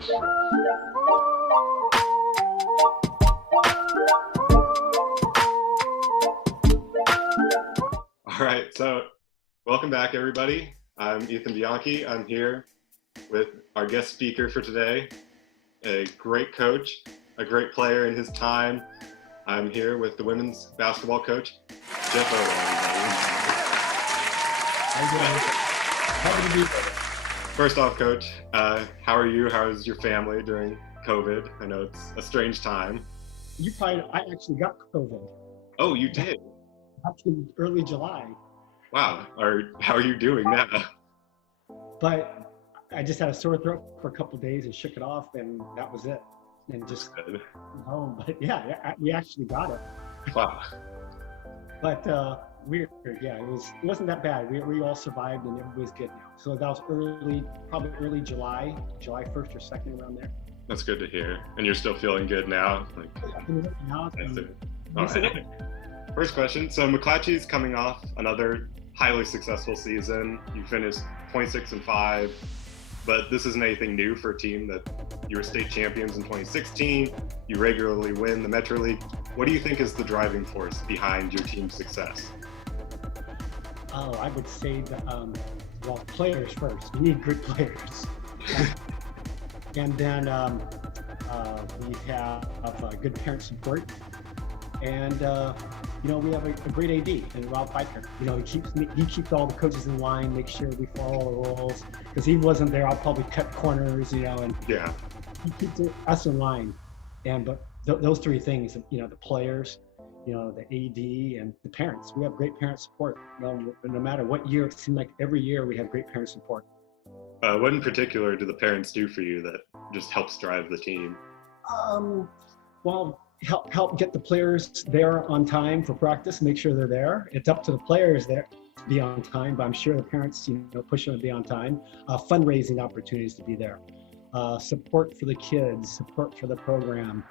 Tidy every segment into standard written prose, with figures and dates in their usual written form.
All right, so welcome back, everybody. I'm Ethan Bianchi. I'm here with our guest speaker for today, a great coach, a great player in his time. I'm here with the women's basketball coach, Jeff Owen. Happy to be here. First off, Coach, how are you? How is your family during COVID? I know it's a strange time. I actually got COVID. Oh, you did? Actually, early July. Wow. How are you doing now? But I just had a sore throat for a couple of days and shook it off, and that was it. And just Good. home. But yeah, we actually got it. Wow. But weird. Yeah, it wasn't that bad. We all survived, and everybody's good now. So that was probably early July 1st or 2nd, around there. That's good to hear. And you're still feeling good now? Now, That's it. All right. First question. So McClatchy's coming off another highly successful season. You finished 26-5, but this isn't anything new for a team that you were state champions in 2016. You regularly win the Metro League. What do you think is the driving force behind your team's success? Oh, I would say that, players first. You need good players. And then we have good parent support. And we have a great AD in Rob Feickert. He keeps all the coaches in line, make sure we follow all the rules. Because he wasn't there, I'll probably cut corners, and yeah, he keeps us in line. But those three things, the players, the AD and the parents. We have great parent support. No matter what year, it seems like every year we have great parent support. What in particular do the parents do for you that just helps drive the team? Help get the players there on time for practice, make sure they're there. It's up to the players there to be on time, but I'm sure the parents, push them to be on time. Fundraising opportunities to be there. Support for the kids, support for the program,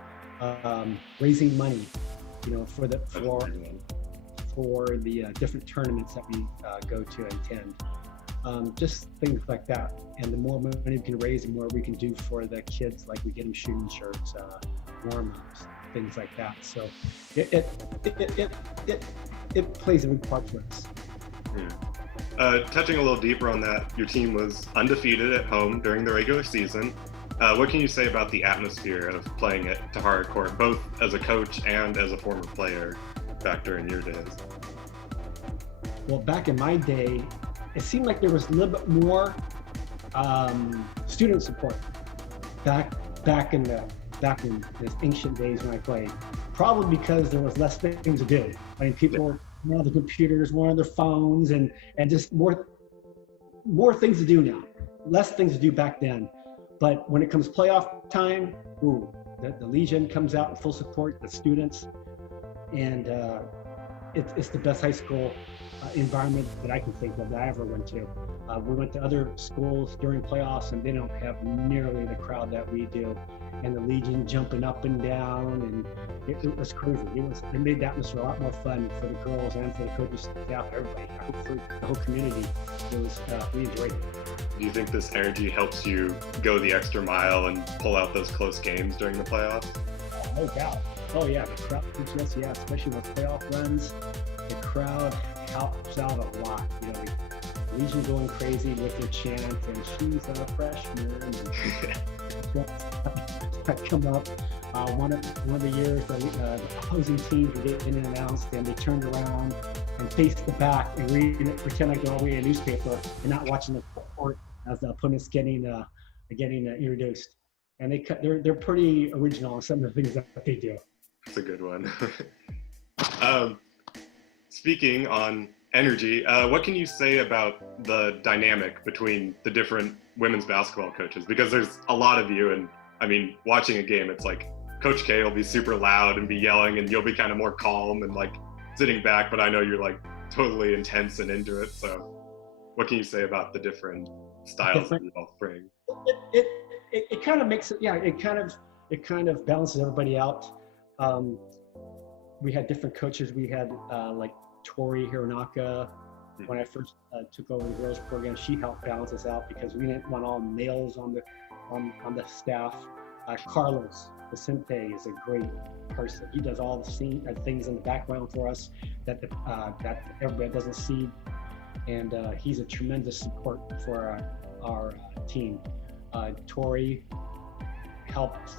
raising money, for the different tournaments that we go to and attend. Just things like that. And the more money we can raise, the more we can do for the kids, like we get them shooting shirts, warm-ups, things like that. So it plays a big part for us. Touching a little deeper on that, your team was undefeated at home during the regular season. What can you say about the atmosphere of playing at Tahara Court, both as a coach and as a former player back during your days? Well, back in my day, it seemed like there was a little bit more student support back in the ancient days when I played. Probably because there was less things to do. I mean, people were more on the computers, more on their phones, and just more things to do now. Less things to do back then. But when it comes playoff time, the Legion comes out in full support, the students, and it's the best high school environment that I can think of that I ever went to. We went to other schools during playoffs, and they don't have nearly the crowd that we do. And the Legion jumping up and down, and it was crazy. It made the atmosphere a lot more fun for the girls and for the coaches, staff, everybody. Hopefully, the whole community. We enjoyed it. Do you think this energy helps you go the extra mile and pull out those close games during the playoffs? No doubt. Oh yeah, the crowd keeps us, especially with playoff runs. The crowd helps out a lot. The Legion going crazy with their chant, and she's a freshman. And come up. One of the years, the opposing teams were getting announced, and they turned around and faced the back and pretend like they're all reading a newspaper and not watching the court as the opponent's getting introduced. And they're pretty original in some of the things that they do. That's a good one. Speaking on energy, what can you say about the dynamic between the different women's basketball coaches? Because there's a lot of you, and I mean, watching a game, it's like Coach K will be super loud and be yelling, and you'll be kind of more calm and like sitting back, but I know you're like totally intense and into it. So what can you say about the different styles that you all bring? It kind of makes it, it kind of balances everybody out. We had different coaches. We had like Tori Hironaka. When I first took over the girls program, she helped balance us out because we didn't want all males on on the staff. Carlos Vicente is a great person. He does all the things in the background for us that everybody doesn't see, and he's a tremendous support for our team. Tori helped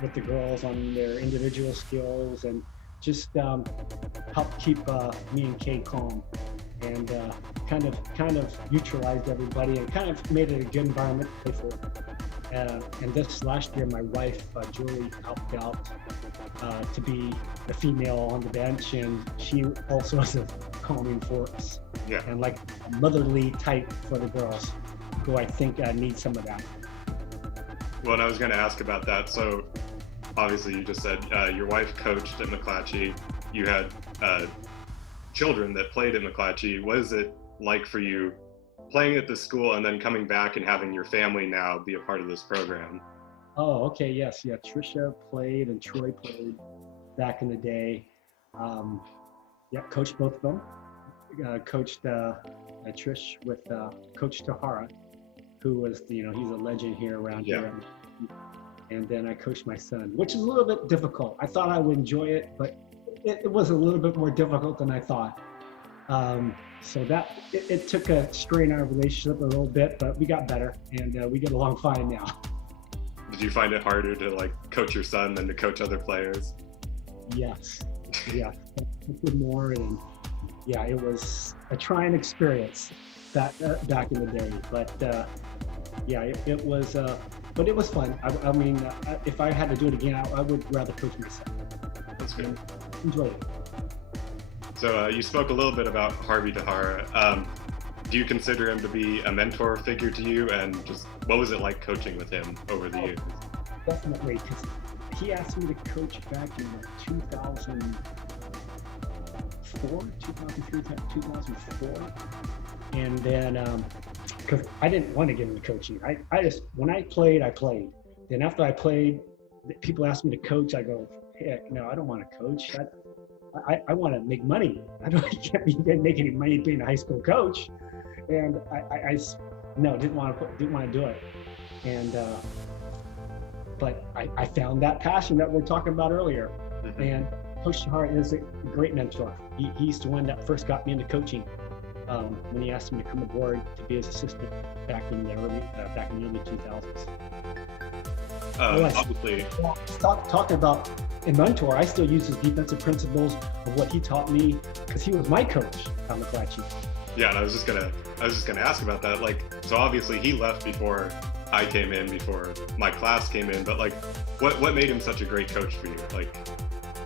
with the girls on their individual skills and just helped keep me and Kay calm, and kind of neutralized everybody and kind of made it a good environment to play for. And this last year, my wife, Julie, helped out to be the female on the bench, and she also is a calming force. Yeah. And like a motherly type for the girls, who I think need some of that. Well, and I was going to ask about that. So obviously you just said your wife coached at McClatchy. You had children that played at McClatchy. What is it like for you playing at this school and then coming back and having your family now be a part of this program? Oh, okay, yes, yeah. Trisha played and Troy played back in the day. Yeah, coached both of them. Coached Trish with Coach Tahara, who was, he's a legend here around here. And then I coached my son, which is a little bit difficult. I thought I would enjoy it, but it was a little bit more difficult than I thought. So that it took a strain on our relationship a little bit, but we got better, and we get along fine now. Did you find it harder to like coach your son than to coach other players? Yes, yeah, more, and yeah, it was a trying experience back in the day, but yeah, it was, but it was fun. I mean, if I had to do it again, I would rather coach my son. That's good. Enjoy it. So you spoke a little bit about Harvey Tahara. Do you consider him to be a mentor figure to you? And just what was it like coaching with him over the years? Definitely, because he asked me to coach back in 2004, 2004. And then, because I didn't want to get into coaching. I just, when I played, I played. Then after I played, people asked me to coach. I go, heck, no, I don't want to coach. I want to make money. I can't make any money being a high school coach. And I didn't want to do it. And but I found that passion that we're talking about earlier. Mm-hmm. And Coach Tahara is a great mentor. He's the one that first got me into coaching when he asked me to come aboard to be his assistant back in the early 2000s. Obviously, talking about a mentor, I still use his defensive principles of what he taught me because he was my coach on McClatchy. Yeah, and I was just gonna ask about that. Like, so obviously he left before I came in, before my class came in. But like, what made him such a great coach for you? Like,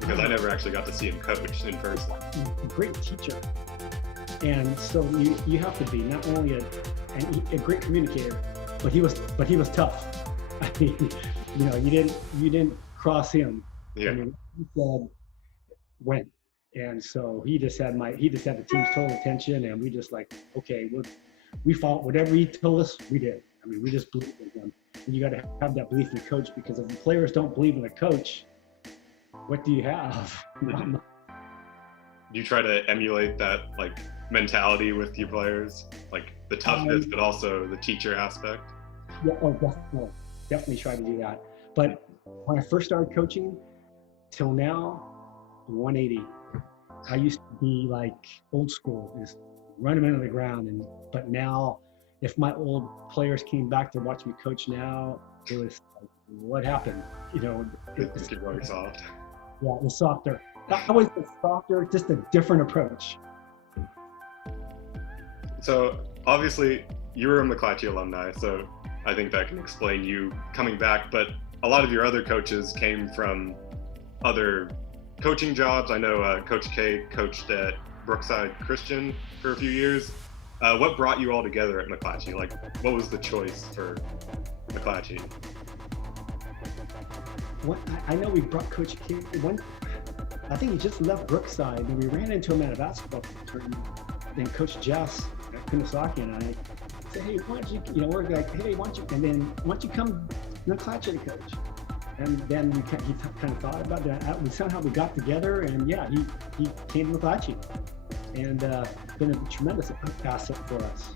because I never actually got to see him coach in person. A great teacher, and so you have to be not only a great communicator, but he was tough. I mean, you didn't cross him. Yeah. I mean, he said when, and so he just had the team's total attention, and we just like, okay, we followed whatever he told us, we did. I mean, we just believed in him. And you got to have that belief in the coach, because if the players don't believe in the coach, what do you have? Do you try to emulate that like mentality with your players, like the toughness, but also the teacher aspect? Yeah, oh, definitely try to do that. But when I first started coaching till now, 180. I used to be like old school, just run them into the ground. But now, if my old players came back to watch me coach now, it was like, what happened? It's really soft. Yeah, it was softer. That was softer, just a different approach. So obviously you were a McClatchy alumni, so I think that can explain you coming back, but a lot of your other coaches came from other coaching jobs. I know Coach K coached at Brookside Christian for a few years. What brought you all together at McClatchy? Like, what was the choice for McClatchy? I know we brought Coach K. I think he just left Brookside, and we ran into him at a basketball tournament. Then Coach Jess at Kunasaki and I said, hey, why don't you, we're like, hey, why don't you come to McClatchy to coach? And then he kind of thought about that. Somehow we got together, and yeah, he came to McClatchy, and been a tremendous asset for us.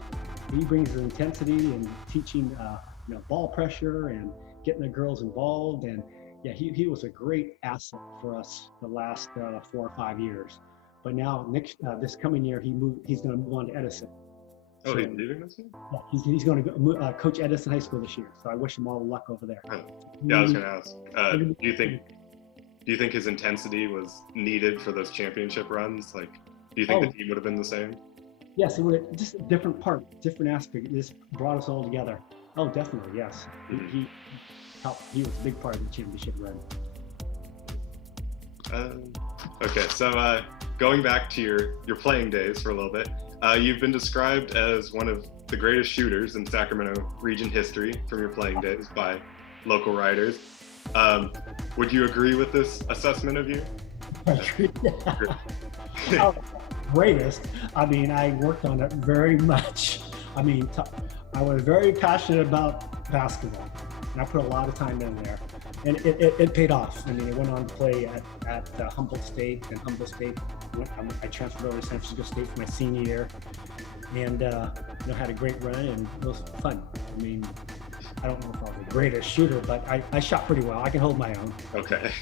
He brings the intensity and teaching ball pressure and getting the girls involved. And yeah, he was a great asset for us the last 4 or 5 years. But now this coming year, he's going to move on to Edison. Oh, so, he's leaving this year? Yeah, he's going to go, coach Edison High School this year. So I wish him all the luck over there. Yeah, I was going to ask. Do you think his intensity was needed for those championship runs? Like, do you think the team would have been the same? Yes, it would. Just a different part, different aspect. This brought us all together. Oh, definitely, yes. Mm-hmm. He helped. He was a big part of the championship run. Okay, so going back to your playing days for a little bit, you've been described as one of the greatest shooters in Sacramento region history from your playing days by local writers. Would you agree with this assessment of you? Greatest. I mean, I worked on it very much. I mean, I was very passionate about basketball, and I put a lot of time in there, and it paid off. I mean, I went on to play at Humboldt State, and Humboldt State, I transferred over to San Francisco State for my senior year, and had a great run, and it was fun. I mean, I don't know if I was the greatest shooter, but I shot pretty well. I can hold my own. Okay.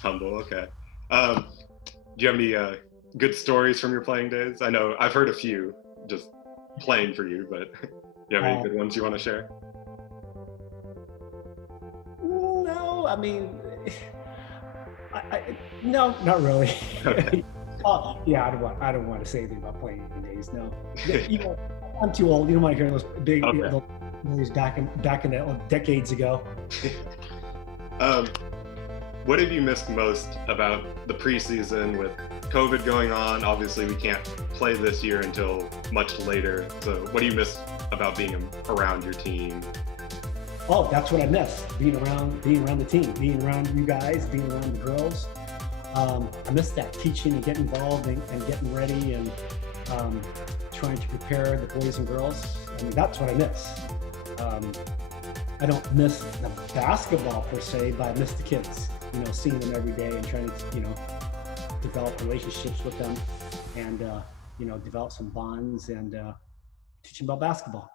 Humble, okay. Do you have any good stories from your playing days? I know I've heard a few just playing for you, but do you have any good ones you want to share? No, I mean, no, not really. Okay. Yeah, I don't want to say anything about playing days. No, I'm too old. You don't want to hear those big movies back in the decades ago. What have you missed most about the preseason with COVID going on? Obviously, we can't play this year until much later. So what do you miss about being around your team? Oh, that's what I miss. Being around the team, being around you guys, being around the girls. I miss that, teaching and getting involved and getting ready and trying to prepare the boys and girls. I mean, that's what I miss. I don't miss the basketball per se, but I miss the kids. Seeing them every day and trying to, develop relationships with them and, develop some bonds and teach them about basketball.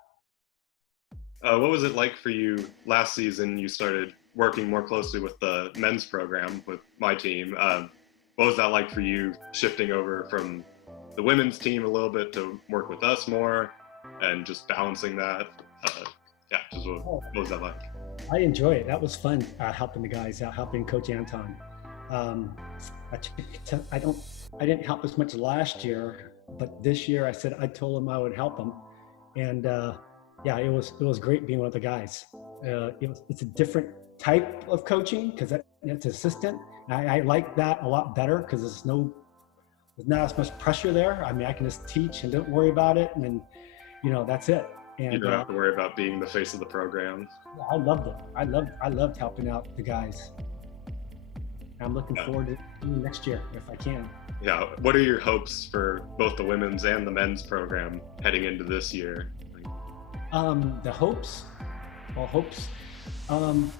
What was it like for you last season? You started working more closely with the men's program with my team. What was that like for you, shifting over from the women's team a little bit to work with us more and just balancing that? What was that like? I enjoy it. That was fun, helping the guys out, helping Coach Anton. I didn't help as much last year, but this year I told him I would help him, and it was great being with the guys. It's a different type of coaching because it's assistant. I like that a lot better because there's not as much pressure there. I mean, I can just teach and don't worry about it, and then that's it. And, you don't have to worry about being the face of the program. I loved it. I loved helping out the guys. I'm looking forward to next year if I can. Yeah. What are your hopes for both the women's and the men's program heading into this year? The hopes.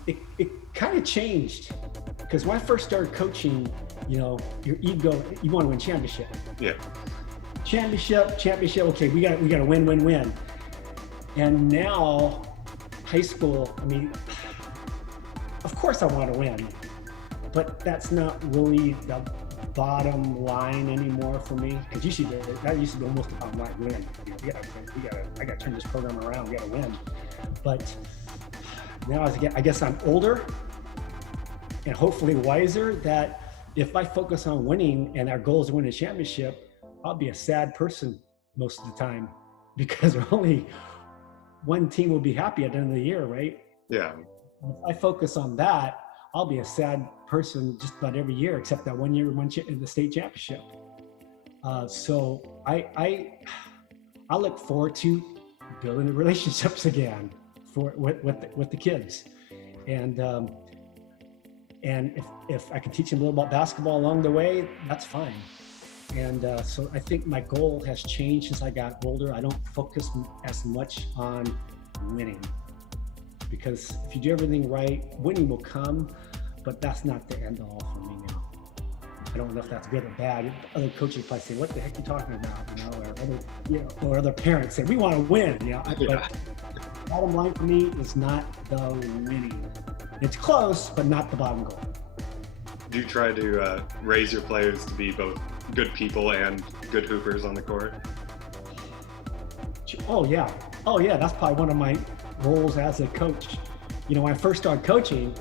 It kind of changed because when I first started coaching, your ego, you want to win championship. Yeah. Championship. Okay, we got to win. And now, high school, I mean, of course I want to win, but that's not really the bottom line anymore for me. Because that used to be almost the bottom line, win. I got to turn this program around, we got to win. But now I guess I'm older and hopefully wiser that if I focus on winning and our goal is to win a championship, I'll be a sad person most of the time because only one team will be happy at the end of the year, right? Yeah. If I focus on that, I'll be a sad person just about every year, except that one year we won the state championship. So I look forward to building the relationships again with the kids, and if I can teach them a little about basketball along the way, that's fine. And so I think my goal has changed as I got older. I don't focus as much on winning because if you do everything right, winning will come, but that's not the end all for me now. I don't know if that's good or bad. Other coaches probably say, "What the heck are you talking about?" Or other parents say, "We want to win." bottom line for me is not the winning. It's close, but not the bottom goal. Do you try to raise your players to be both good people and good hoopers on the court? Oh yeah, that's probably one of my roles as a coach. You know, when I first started coaching,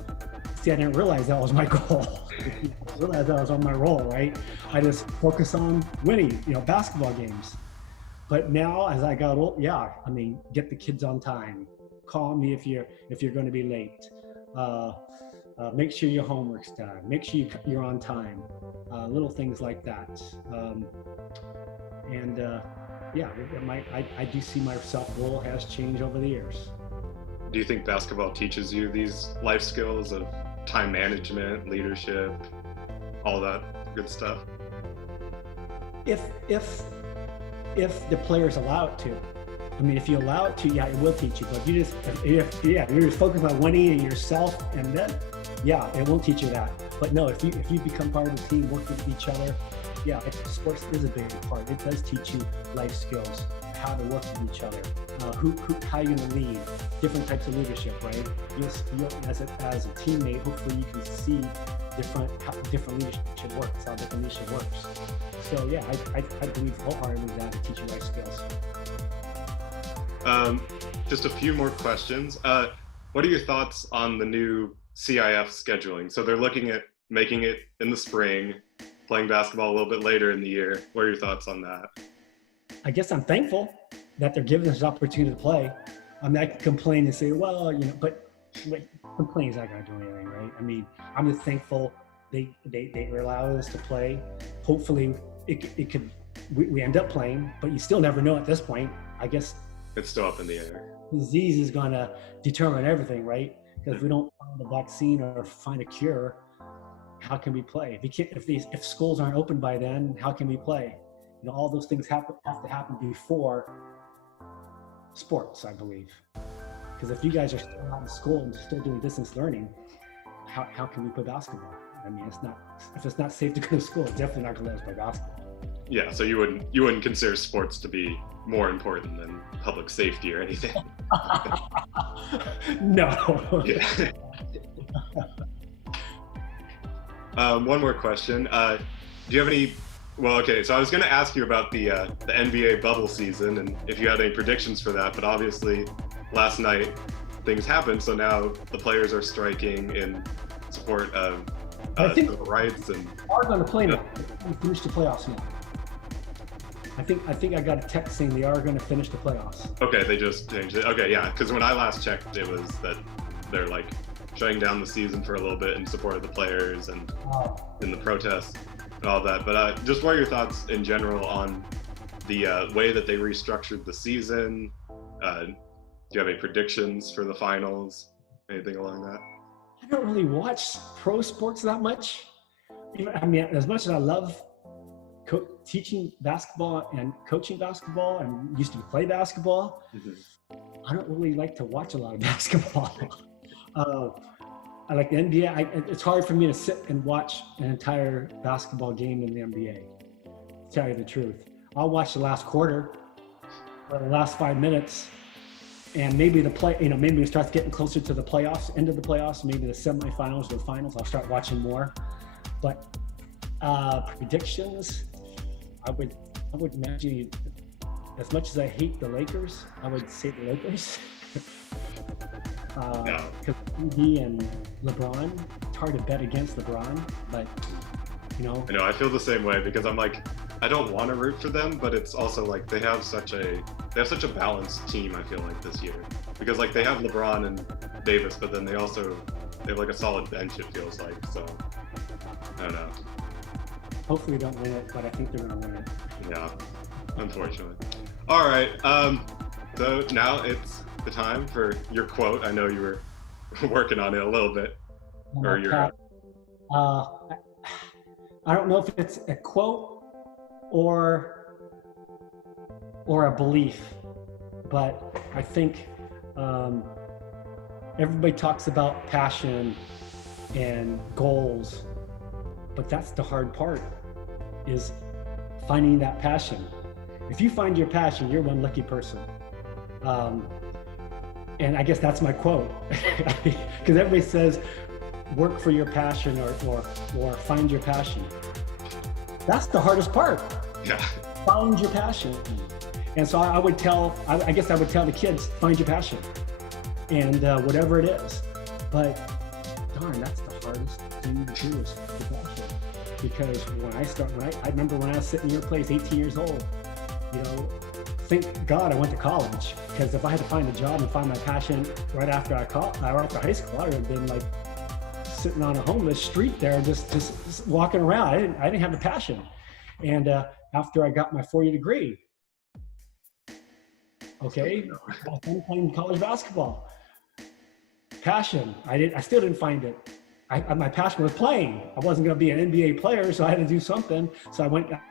I didn't realize that was my goal. I didn't realize that was on my role, right? I just focus on winning, basketball games. But now, as I got old, get the kids on time. Call me if you're going to be late. Make sure your homework's done. Make sure you're on time. Little things like that. I do see my role has changed over the years. Do you think basketball teaches you these life skills of time management, leadership, all that good stuff? If the players allow it to. I mean, if you allow it to, it will teach you. But if you're just focused on winning and yourself, and then, it won't teach you that. But no, if you become part of the team, work with each other, sports is a big part. It does teach you life skills, how to work with each other, how you're gonna lead, different types of leadership, right? As a teammate, hopefully you can see how different leadership works, how different leadership works. So I believe wholeheartedly that to teach you life skills. Just a few more questions. What are your thoughts on the new CIF scheduling? So they're looking at making it in the spring, playing basketball a little bit later in the year. What are your thoughts on that? I guess I'm thankful that they're giving us an opportunity to play. I mean, I can complain and say, but complaining is not going to do anything, right? I mean, I'm just thankful they allow us to play. Hopefully, we end up playing, but you still never know at this point. I guess it's still up in the air. Disease is going to determine everything, right? Because if we don't find a vaccine or find a cure, how can we play? If schools aren't open by then, how can we play? All those things have to happen before sports, I believe. Because if you guys are still out in school and still doing distance learning, how can we play basketball? I mean, if it's not safe to go to school, it's definitely not going to let us play basketball. Yeah, so you wouldn't consider sports to be more important than public safety or anything? No. Yeah. One more question. Do you have any? Well, okay. So I was going to ask you about the NBA bubble season and if you had any predictions for that. But obviously, last night things happened. So now the players are striking in support of civil rights and are going to play now. We finished the playoffs now. I think I got a text saying they are going to finish the playoffs. Okay, they just changed it. Okay, yeah, because when I last checked, it was that they're like shutting down the season for a little bit in support of the players and in the protests and all that. But just what are your thoughts in general on the way that they restructured the season? Do you have any predictions for the finals? Anything along that? I don't really watch pro sports that much. I mean, as much as I love teaching basketball and coaching basketball and used to play basketball, I don't really like to watch a lot of basketball. I like the NBA. It's hard for me to sit and watch an entire basketball game in the NBA, to tell you the truth. I'll watch the last quarter or the last 5 minutes, and maybe maybe we start getting closer to the playoffs, end of the playoffs, maybe the semifinals or the finals, I'll start watching more. But predictions, I would imagine, as much as I hate the Lakers, I would say the Lakers. Because AD and LeBron, it's hard to bet against LeBron, but I know, I feel the same way because I'm like, I don't want to root for them, but it's also like they have such a balanced team, I feel like, this year. Because like they have LeBron and Davis, but then they have like a solid bench, it feels like. So I don't know. Hopefully they don't win it, but I think they're gonna win it. Yeah, unfortunately. All right, so now it's the time for your quote. I know you were working on it a little bit. I don't know if it's a quote or a belief, but I think everybody talks about passion and goals, but that's the hard part, is finding that passion. If you find your passion, you're one lucky person. And I guess that's my quote, because everybody says, work for your passion or find your passion. That's the hardest part. Yeah. Find your passion. And so I would tell, I guess I would tell the kids, find your passion, and whatever it is. But darn, that's the hardest thing to do is find your passion. Because I remember when I was sitting in your place, 18 years old, you know, thank God I went to college, because if I had to find a job and find my passion right after after high school, I would have been like sitting on a homeless street there, just walking around. I didn't have the passion. And after I got my 4-year degree, okay, I'm playing college basketball. Passion, I still didn't find it. My passion was playing. I wasn't going to be an NBA player, so I had to do something. So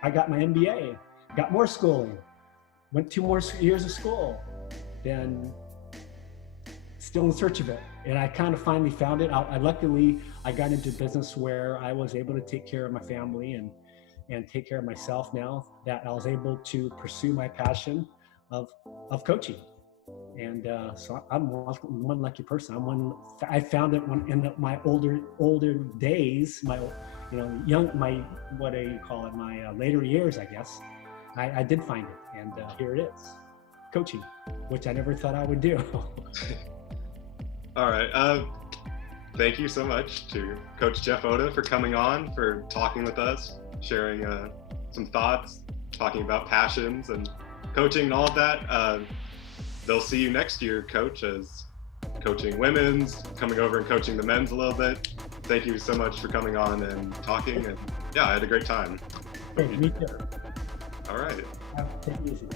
I got my MBA, got more schooling, went 2 more years of school, then still in search of it. And I kind of finally found it. Luckily, I got into business where I was able to take care of my family and take care of myself now that I was able to pursue my passion of coaching. And so I'm one lucky person. I found it in my older days, my what do you call it, my later years, I guess. I did find it, and here it is, coaching, which I never thought I would do. All right. Thank you so much to Coach Jeff Oda for coming on, for talking with us, sharing some thoughts, talking about passions and coaching and all of that. They'll see you next year, Coach, as coaching women's, coming over and coaching the men's a little bit. Thank you so much for coming on and talking. And yeah, I had a great time. Hey, me too. All right. Take it easy.